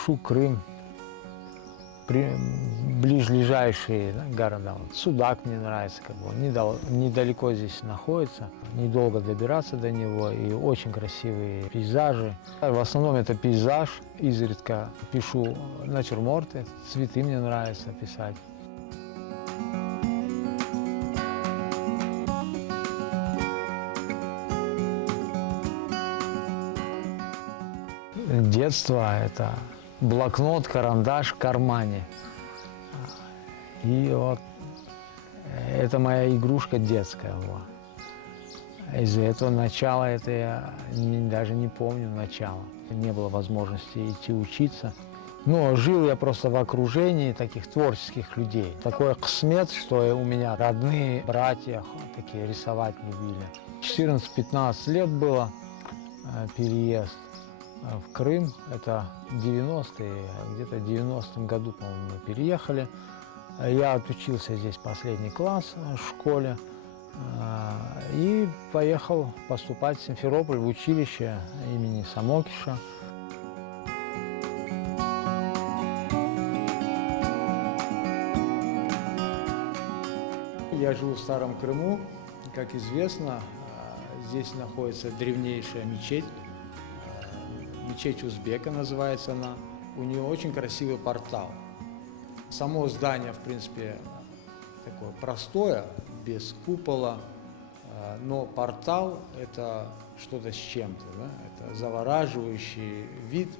пишу Крым, ближайшие, да, города. Вот Судак мне нравится, как бы он недалеко здесь находится, недолго добираться до него, и очень красивые пейзажи. В основном это пейзаж, изредка пишу натюрморты, цветы мне нравится писать. Детство – это блокнот, карандаш в кармане. И вот это моя игрушка детская была. Из-за этого начала, это я даже не помню начала. Не было возможности идти учиться. Но жил я просто в окружении таких творческих людей. Такой ксмет, что у меня родные братья такие рисовать любили. 14-15 лет было переезд в Крым. Это 90-е, где-то в 90-м году, по-моему, мы переехали. Я отучился здесь последний класс в школе и поехал поступать в Симферополь в училище имени Самокиша. Я живу в Старом Крыму. Как известно, здесь находится древнейшая мечеть. Мечеть Узбека называется она. У нее очень красивый портал. Само здание, в принципе, такое простое, без купола, но портал – это что-то с чем-то, да? Это завораживающий вид.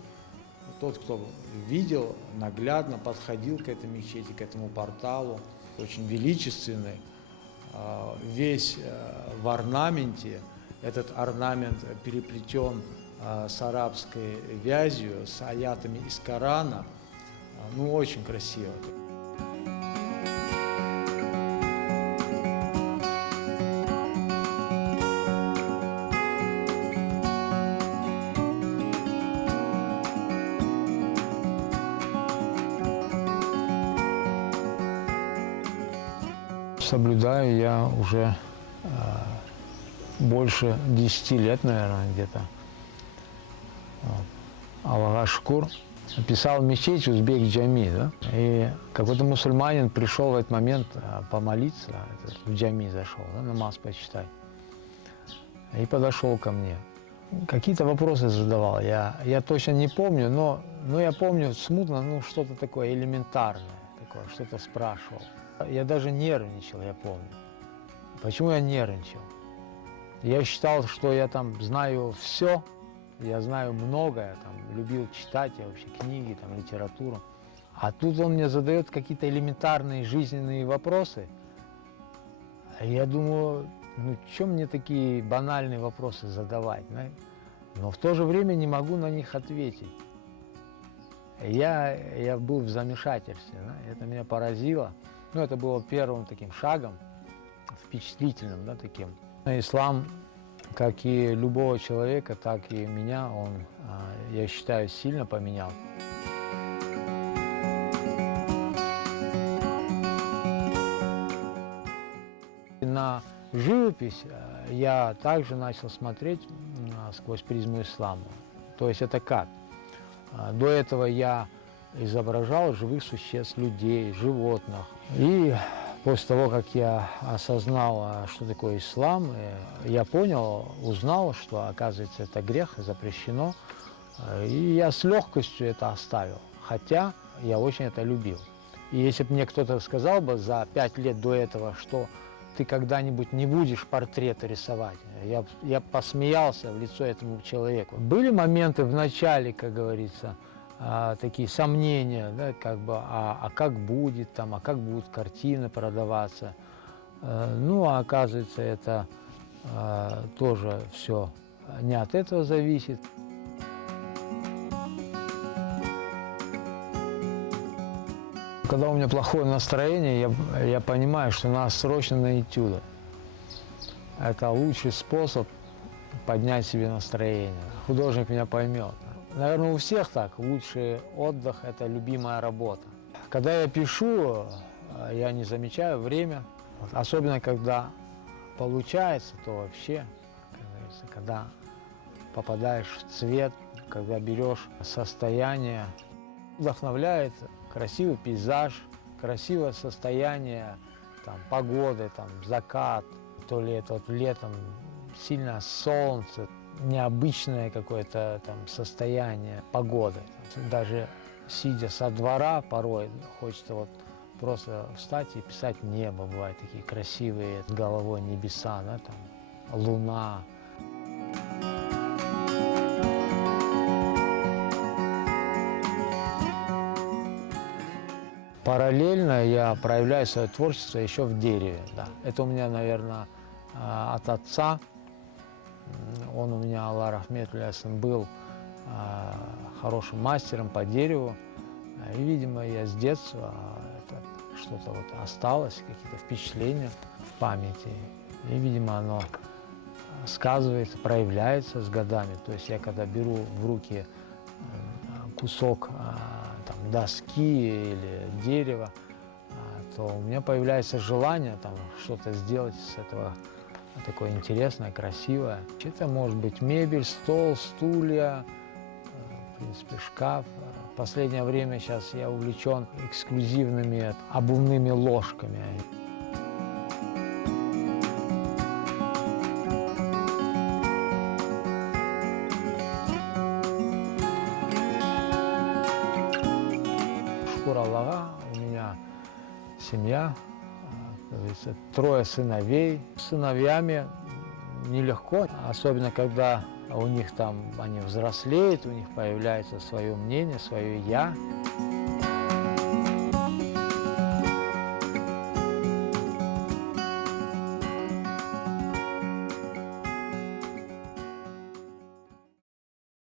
Тот, кто видел, наглядно подходил к этой мечети, к этому порталу, очень величественный, весь в орнаменте. Этот орнамент переплетен с арабской вязью, с аятами из Корана. Ну, очень красиво. Соблюдаю я уже больше 10 лет, наверное, где-то. Аллах шукур. Писал мечеть Узбек Джами, да? И какой-то мусульманин пришел в этот момент помолиться, в джами зашел, да, намаз почитать. И подошел ко мне. Какие-то вопросы задавал, я точно не помню, но я помню смутно, ну, что-то такое элементарное, такое, что-то спрашивал. Я даже нервничал, я помню. Почему я нервничал? Я считал, что я там знаю все. Я знаю многое, там, любил читать я вообще книги, там, литературу. А тут он мне задает какие-то элементарные жизненные вопросы. Я думаю, ну, что мне такие банальные вопросы задавать? Да? Но в то же время не могу на них ответить. Я был в замешательстве, да? Это меня поразило. Ну, это было первым таким шагом, впечатлительным, да, таким. Ислам, как и любого человека, так и меня, он, я считаю, сильно поменял. На живопись я также начал смотреть сквозь призму ислама. То есть это как? До этого я изображал живых существ, людей, животных. И после того, как я осознал, что такое ислам, я понял, узнал, что, оказывается, это грех, запрещено. И я с легкостью это оставил, хотя я очень это любил. И если бы мне кто-то сказал бы за 5 лет до этого, что ты когда-нибудь не будешь портреты рисовать, я посмеялся в лицо этому человеку. Были моменты в начале, как говорится, такие сомнения, да, как бы, как будет там, как будут картины продаваться. Ну, а оказывается, это тоже все не от этого зависит. Когда у меня плохое настроение, я понимаю, что надо срочно на этюды. Это лучший способ поднять себе настроение. Художник меня поймет. Наверное, у всех так. Лучший отдых – это любимая работа. Когда я пишу, я не замечаю время. Особенно, когда получается, то вообще, как говорится, когда попадаешь в цвет, когда берешь состояние, вдохновляет красивый пейзаж, красивое состояние там, погоды, там, закат, то ли это вот летом сильное солнце, необычное какое-то там состояние погоды. Даже сидя со двора порой хочется вот просто встать и писать небо. Бывают такие красивые с головой небеса, да, там, луна. Параллельно я проявляю свое творчество еще в дереве. Да. Это у меня, наверное, от отца. Он у меня, Аллах рахметуллахи, был хорошим мастером по дереву. И, видимо, я с детства что-то вот осталось, какие-то впечатления в памяти. И, видимо, оно сказывается, проявляется с годами. То есть я когда беру в руки кусок там, доски или дерева, то у меня появляется желание там что-то сделать с этого такое интересное, красивое. Это может быть мебель, стол, стулья, в принципе, шкаф. В последнее время сейчас я увлечен эксклюзивными обувными ложками. Шкура Аллаха, у меня семья, трое сыновей. С сыновьями нелегко, особенно когда у них там они взрослеют, у них появляется свое мнение, свое «я».